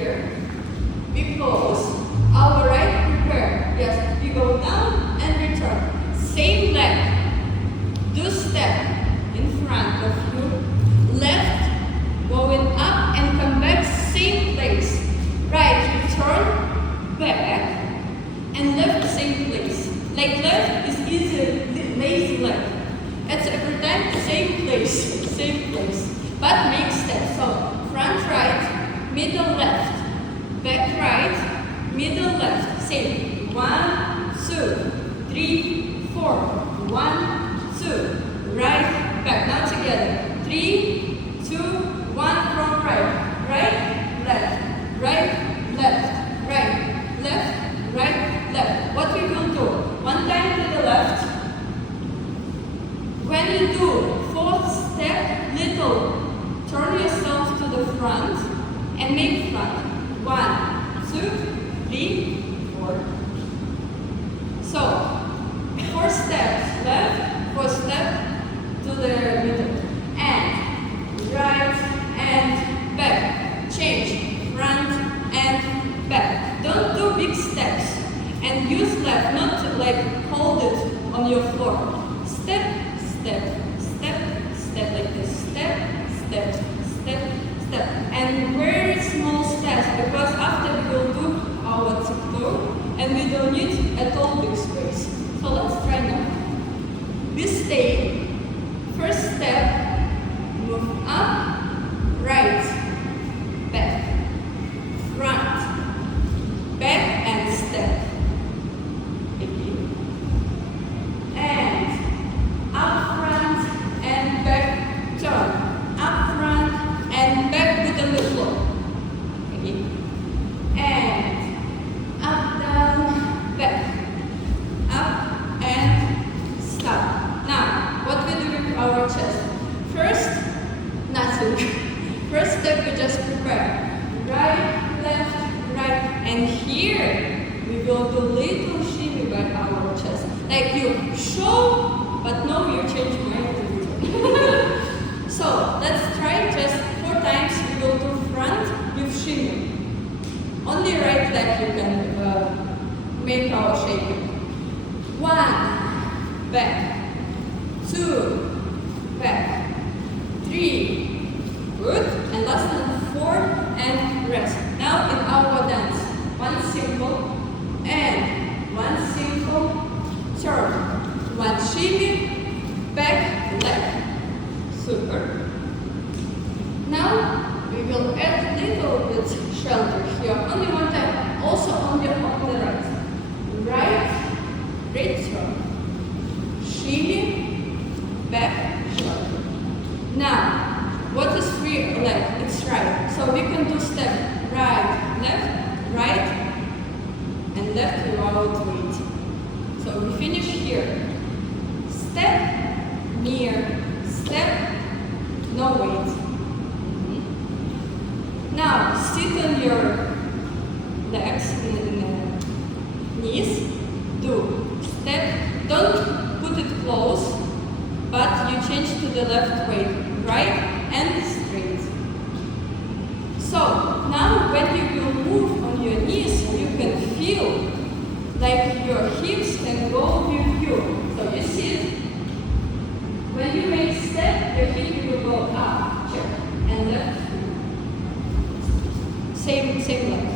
here, we pose. Our right, prepare. Yes, we go down and return. Same leg. Do step in front of you. Left, going up and come back, same place. Right, return, back, and left, same place. Like left is easy, lazy leg. It's every time, same place. But make steps. So, front right, middle left. Back right, middle left. Same. 1, 2, 3, 4. 1, 2. Right, back. Now together. 3, 2, 1 from right. Right, left. Right, left. Right, left. Right, left. What we will do? One time to the left. When you do fourth step, little, turn yourself to the front and make front. 1, 2, 3, 4. So, 4 steps left, 4 steps to the middle. And right and back. Change. Front and back. Don't do big steps. And use left, not to like hold it on your floor. Step, step, step, step like this. Step, step, step, step. And very small steps because after we will do our tiptoe and we don't need at all big space. So let's try now. We stay. First step, move up, right, back, front, back and step. And up front and back, turn. Up front and back with the floor. Okay. And up, down, back. Up and stop. Now, what we do with our chest? First, nothing. First step, we just prepare. Right, left, right. And here, we will do little shimmy by our chest. Like you show, but no, you change mind. So, let's try just 4 times. We will do front with shimmy. Only right leg you can make our shaking. 1, back, 2, back, 3, good, and last one 4 and rest. Now in our dance, 1 simple and 1 simple turn, 1 shimmy, back, leg, super. Now we will add little bit shoulder here, only 1 time, also on the right. Right, return, shimmy, back, shoulder. Now, what is free leg? It's right. So we can do step right, and left without weight. So we finish here. Step, near, step, no weight. Now, sit on your legs in the knees. Do step, don't put it close, but you change to the left way, right and straight. So now when you will move on your knees, you can feel like your hips can go with you. So you see it. When you make step, your hip will go up, check, and left. Same leg.